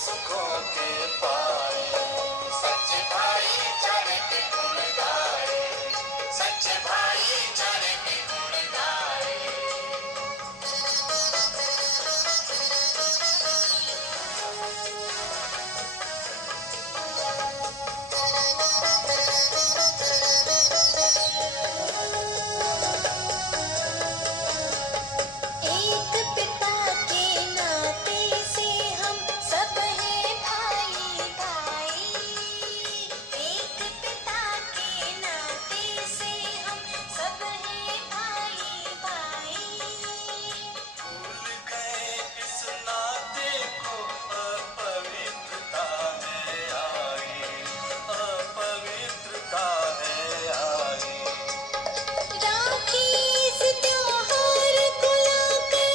सुखों के पाए, सच्चे भाईचारे के गुण गाए, सच्चे भाईचारे के गुण गाए। एक पिता के नाते से हम सब हैं भाई भाई। एक पिता के नाते से हम सब हैं भाई भाई। भूल गए इस नाते को, अपवित्रता है आई, अपवित्रता है आई। राखी इस त्योहार को लाकर,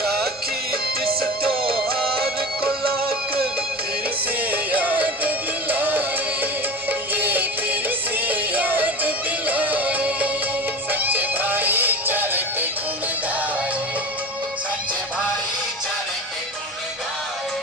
राखी इस त्योहार को लाकर फिर से याद दिलाए, ये फिर से याद दिलाए। सच्चे भाईचारे के गुण गाए, सच्चे भाईचारे के गुण गाए।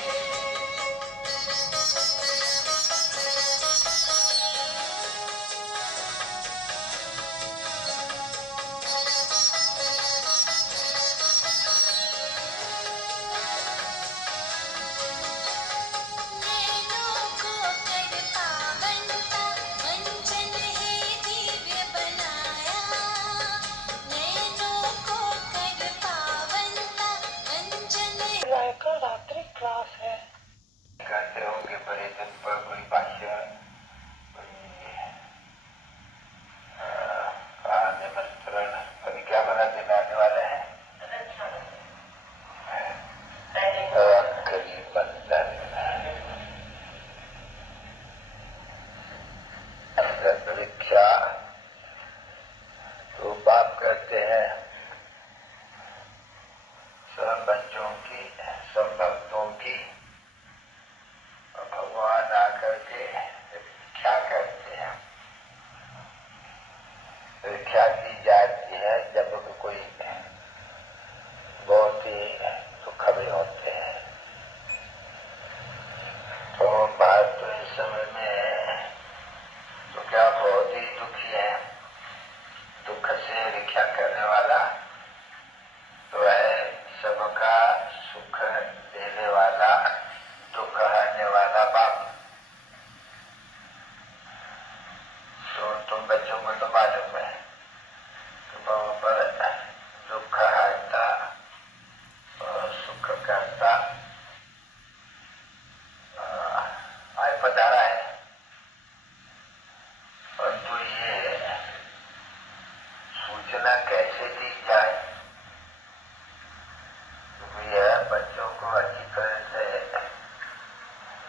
नैनों को कर पावनता, मंजन है दिव्य बनाया। नैनों को कर पावनता, मंजन का रात्रि क्लास है। करते होंगे बड़े दिन पर कोई भाष्य, कोई निमंत्रण। अभी क्या बना दिन आने वाले हैं? रखड़ी बंधन। परीक्षा तो बाप करते हैं सब बच्चों की, सब भक्तों की। और भगवान आकर के क्या करते हैं? परीक्षा की जाती है जब कोई बहुत ही दुख में होते हैं। तो भारत तो इस समय में तो क्या बहुत ही दुखी है। दुख से रक्षा करने वाला तो है सबका सुख देने वाला, दुख हरने वाला बाप। तो तुम बच्चों को तो मालूम है कि वहाँ पर दुख हरता और सुख करता आज पधारा है। परंतु ये सूचना कैसे दी जाए? क्योंकि यह बच्चों को अच्छी तरह से,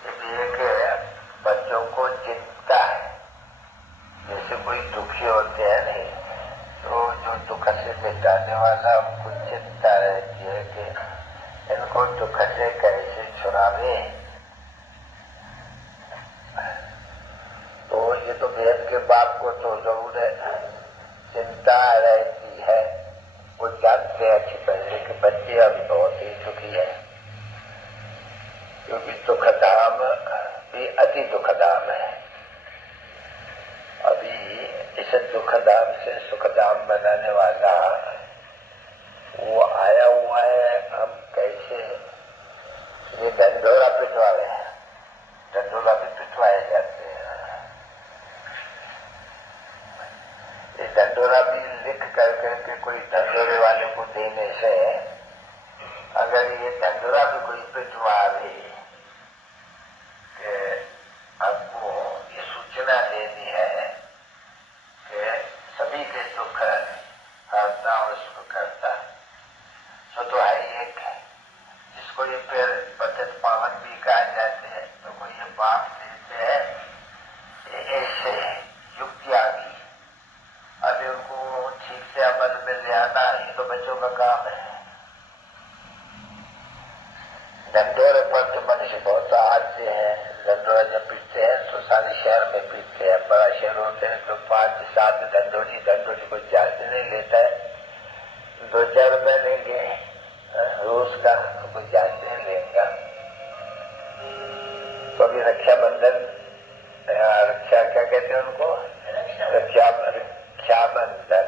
यदि एक बच्चों को चिंता है, जैसे कोई दुखी होते हैं नहीं, तो जो दुख से मिटाने वाला उनको चिंता रहती है कि इनको दुख से कैसे छुड़ावे। तो ये तो भेद के बाप को तो जरूर चिंता रहती है। वो जानते हैं अच्छी तरह कि बच्चे अभी बहुत ही दुखी है, क्योंकि दुखधाम भी अति दुखधाम है। अभी इस दुखधाम से सुखधाम बनाने वाला वो आया हुआ है। हम कैसे ये ढंढोरा पिटवाए, ढंढोरा भी पिटवाए जाते हैं। ये ढंढोरा भी लिख कर के कोई ढंढोरे वाले को देने से, अगर ये ढंढोरा भी कोई पिटवा दे कि आपको ये सूचना देनी है कि सभी के दुख हरता और सुख करता, तो है एक जिसको ये फिर पतित पावन भी कहा जाते हैं। तो कोई ये बाप देते हैं ऐसे युक्ति आ गई। अभी उनको ठीक से अमल में ले आना ये तो बच्चों का काम है। ढंढोरे पर तो मनुष्य बहुत आते हैं। ढंढोरा जब पीटते हैं तो सारे शहर में पीटते हैं। बड़ा शहर होते हैं तो 5-7 ढंढोरी को चार्ज नहीं लेता है, 2-4 रुपए लेंगे रोज उसका कोई जानते हैं लेंगा। तो अभी रक्षाबंधन, रक्षा क्या कहते हैं उनको, रक्षाबंधन।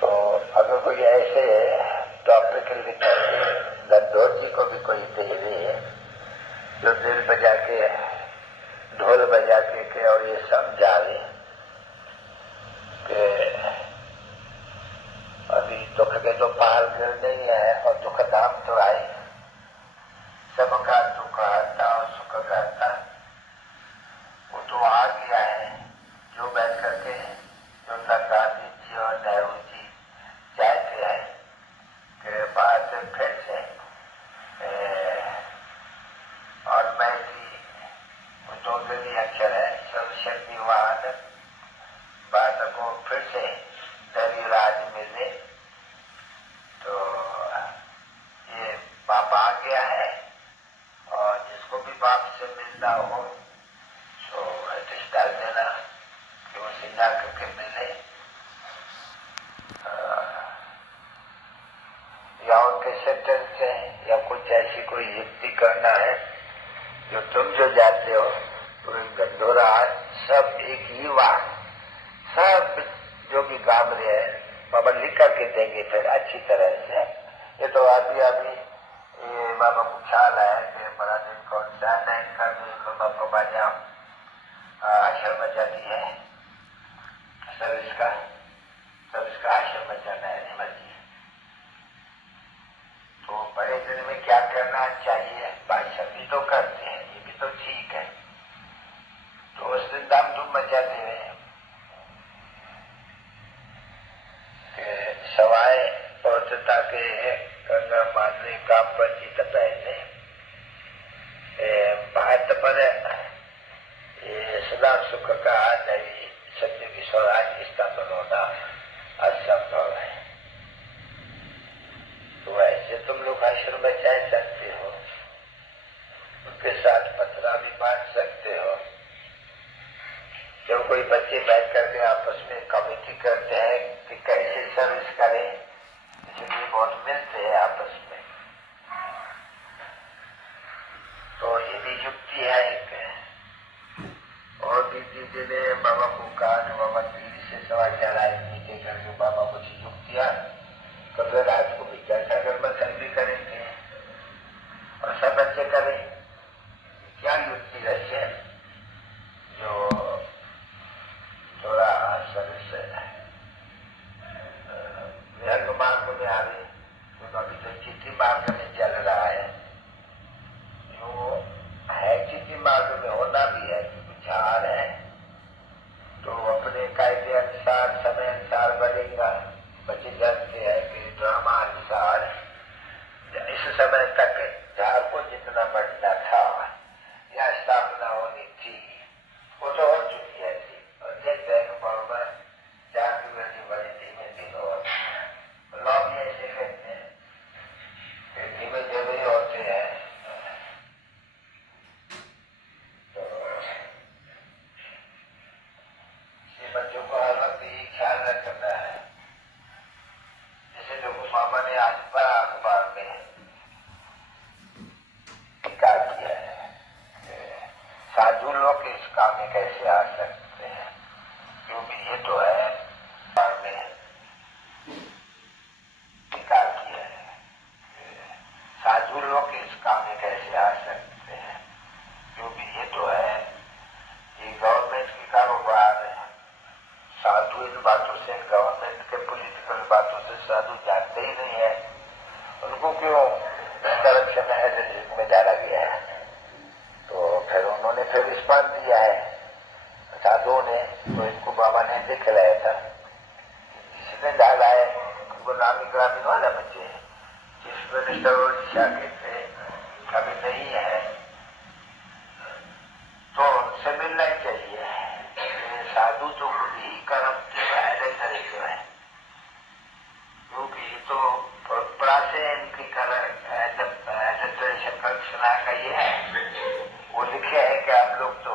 तो अगर कोई ऐसे टॉपिक लिख के गंधौर जी को भी कोई दे दे जो दिल बजा के ढोल बजा के और ये समझावे कि अभी दुख के तो पहाड़ गिरने ही है और दुख धाम तो आए, सबका दुख हरता और सुख करता, वो तो आ गया है। जो बैठ करके जो गांधी जी और नेहरू जी चाहते हैं कि बाहर से फिर से और मैं भी दो गली अक्षर है सर्वशक्तिवान बात को फिर से दैवी राज मिले, तो ये बाप आ गया है। और जिसको भी बाप से मिलना हो तो एड्रेस डाल देना कि वो सिंगा करके मिले, या उनके सेंटेंस से या कुछ ऐसी कोई युक्ति करना है जो तुम जो जाते हो पूरे गंधौरा सब एक ही बात, सब जो भी काम रहे हैं बाबा लिख करके देंगे फिर अच्छी तरह से। ये तो अभी ये बाबा को ख्याल है कि बड़ा दिन कौन सा नहीं कर बाबा को बाजा आश्रम में जाती है, सर्विस का आश्रम में जाना है मर्जी। तो बड़े दिन में क्या करना चाहिए, बादशाह भी तो करते हैं, ये भी तो ठीक है। तो उस दिन दाम धूम मचा दे रहे हैं कि सवाए पौधता के गंगा मानने का परिचित पहले भारत पर ये सदा सुख का नई सत्य की स्वराज स्थापन होना असंभव है। तो ऐसे तुम लोग आश्रम में जा सकते हो, उनके साथ पत्रा भी बांट सकते हो। जब कोई बच्चे बैठ करके आपस में कमेटी करते हैं कि कैसे सर्विस करें, इसलिए बहुत मिलते हैं आपस में, तो ये भी युक्ति है एक। और दीदी जी ने बाबा को कहा कि बाबा दिल्ली से सवाल चला नीचे करके बाबा कुछ युक्तियां कभी रात को भी चर्चा कर बसन भी करेंगे और सब बच्चे करें। क्या युक्ति रहे जो थोड़ा सर्विस विहंग मार्ग में आवे, तो अभी तो चिट्ठी मार्ग में चल रहा है, जो है चिट्ठी मार्ग में होना भी है, विचार है तो अपने कायदे अनुसार समय अनुसार बढ़ेगा। बच्चे जानते हैं कि ड्रामा अनुसार इस समय तक झाड़ को जितना बढ़ना था या स्थापना होनी थी वो तो हो चुकी है थी, और देखते हैं कि बराबर जाति वृद्धि बड़ी धीमे धीमे होती। लोग ऐसे कहते हैं कि धीमे धीमे होते हैं, बच्चों को हर वक्त ये ख्याल रखना है। जैसे लोग मामा ने आज बड़ा अखबार में टीका किया है, साधु लोग इस काम में कैसे आ सकते हैं, क्योंकि ये तो है अखबार में टीका किया है, साधु लोग इस काम में कैसे आ सकते हैं, क्योंकि ये तो है ये गवर्नमेंट की कारोबार है। साधु इन बातों से, गवर्नमेंट के पॉलिटिकल बातों से साधु जानते ही नहीं है, उनको क्यों करप्शन एजेंसी में डाला गया है। तो फिर उन्होंने फिर रिस्पॉन्स दिया है साधुओं ने, तो इनको बाबा ने दिखलाया था, इसने डाला है। उनको नामी ग्रामीण वाला बच्चे चीफ मिनिस्टर ओडिशा के थे, कभी नहीं है, तो उनसे मिलना चाहिए। साधु तो खुद ही करप्टिव है, क्योंकि ये तो परंपरा से इनकी एडल्ट्रेशन कल्चर का ये है। वो लिखे है कि आप लोग तो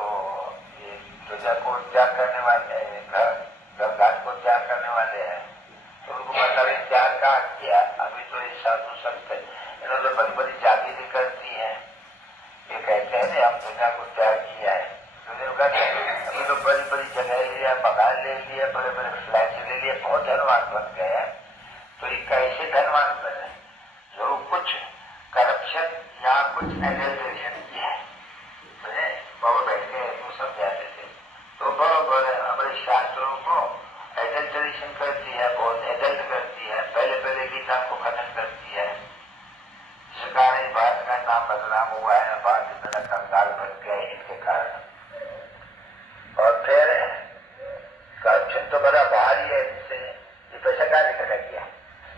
ये दुनिया को त्याग करने वाले हैं, घर घाट को त्याग करने वाले हैं, तो उनको मतलब त्याग का किया। अभी तो ये साधु संत इन्होंने तो बड़ी बड़ी जागीरें करती है, ये कहते हैं ना हम दुनिया को त्याग किया है। अभी तो बड़ी बड़ी जगह लिया, मकान ले लिया, बड़े बड़े फ्लैट ले लिए, बहुत धनवान बन गए हैं। तो ये कैसे धनवान बने? जो कुछ करप्शन या कुछ एडल्ट्रेशन किया है, बाबा बैठ के वो समझाते थे। तो बड़े हमारे शास्त्रों को एडल्ट्रेशन करती है, बहुत एडल्ट करती है, पहले गीता को खत्म करती है। इस कारण भारत का नाम बदनाम हुआ है, भारत इतना कंगाल बन गए इनके कारण। और फिर करप्शन तो बड़ा भारी है, इससे ये पैसा कहाँ से इकट्ठा किया?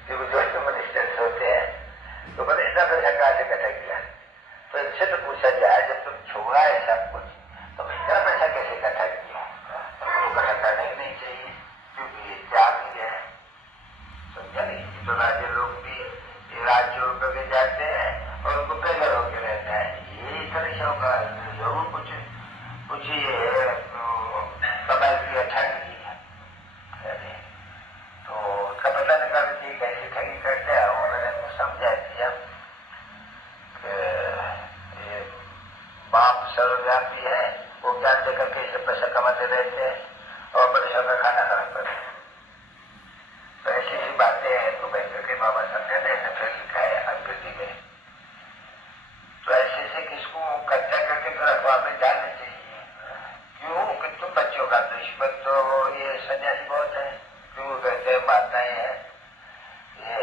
क्योंकि जो मिनिस्टर्स होते हैं तो बड़े इतना पैसा कहाँ से इकट्ठा किया? तो इनसे तो पूछा जाए, जब तुम छोड़ा है सब कुछ तो इतना पैसा कैसे इकट्ठा किया? तुमको इकट्ठा करना ही नहीं चाहिए, क्योंकि ये त्याग ही है। समझा नहीं? तो राज्य लोग भी ये राज्य छोड़ करके जाते हैं और उनको बेघर होकर रहते हैं। ये इतना होगा, जरूर कुछ ये कमाई की ठगी है। तो उसका पता निकाल चाहिए कैसे ठगी करते हैं। वो मैंने उनको समझा दिया कि ये बाप सर्वव्यापी है, वो ज्ञान देकर के इसे पैसा कमाते रहते हैं और पैसा का खाना खराब करते हैं। तो ऐसी सी बातें हैं तो मैं करके बाबा समझाते हैं, फिर लिखा है अंग्रेजी में। तो ऐसे किसको कच्चा करके फिर अखबार में डालना चाहिए। क्यों कि तुम बच्चों का दुश्मन तो ये सन्यासी बहुत है। क्यों कहते हैं माताएं हैं ये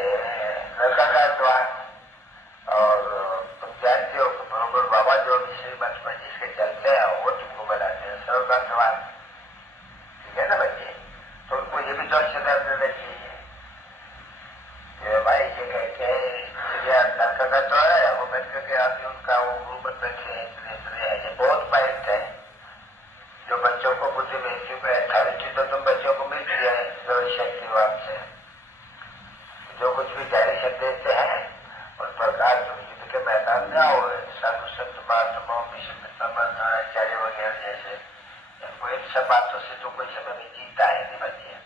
लड़का का द्वार, और तुम जानते हो कि बरोबर बाबा जो श्रीमत में जिसके चलते हैं वो तुमको बनाते हैं सर्व का द्वार। ठीक है ना बच्चे? तो उनको ये भी तो सदा देना चाहिए कि भाई ये कहते हैं लड़का का द्वार है, वो बैठ करके आप उनका वो गुरु बन बैठे हैं, इसलिए ये बहुत पॉइंट है जो बच्चों को बुद्धि भेजती है। अथॉरिटी तो तुम बच्चों को मिल गया है शक्तिवान से, जो कुछ भी डायरेक्शन देते हैं उन प्रकार तुम युद्ध के मैदान में आओ। साधु संत महात्माओं आचार्य वगैरह जैसे इनको इन सब बातों से तो कोई समय नहीं जीता है नहीं बच्चे।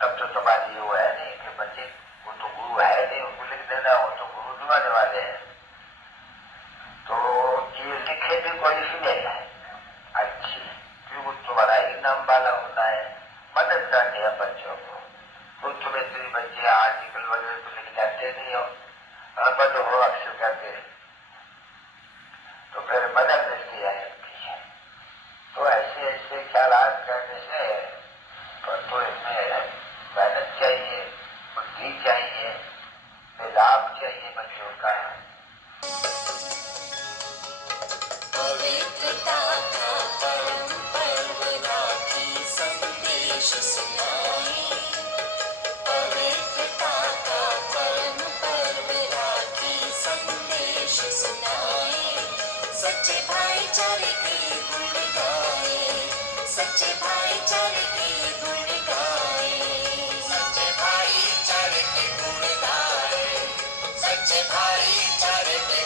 तब तो तुम्हारी वो है नहीं कि बच्चे वो तो गुरु है नहीं, उनको लिख देना, वो तो गुरु दिवाने वाले हैं। तो ये लिखे भी कोई भी नहीं है अच्छी, क्योंकि तुम्हारा ही नाम वाला होता है, मदद करनी है बच्चों को। तो तुम्हें तेरी बच्चे आर्टिकल वगैरह तो लिख जाते नहीं हो, बंद हो अक्सर करके, तो फिर मदद मिलती है इनकी। तो ऐसे ख्यालात करने से तो इसमें मेहनत चाहिए, बुद्धि चाहिए, लाभ चाहिए बच्चों का। पवित्रता का परम पर्व राखी संदेश सुनाए। पवित्रता का परम पर्व राखी संदेश सुनाए। सच्चे भाईचारे के गुण गाए, सच्चे भाईचारे के गुण गाए, सच्चे भाईचारे के गुण गाए, सच्चे भाईचारे के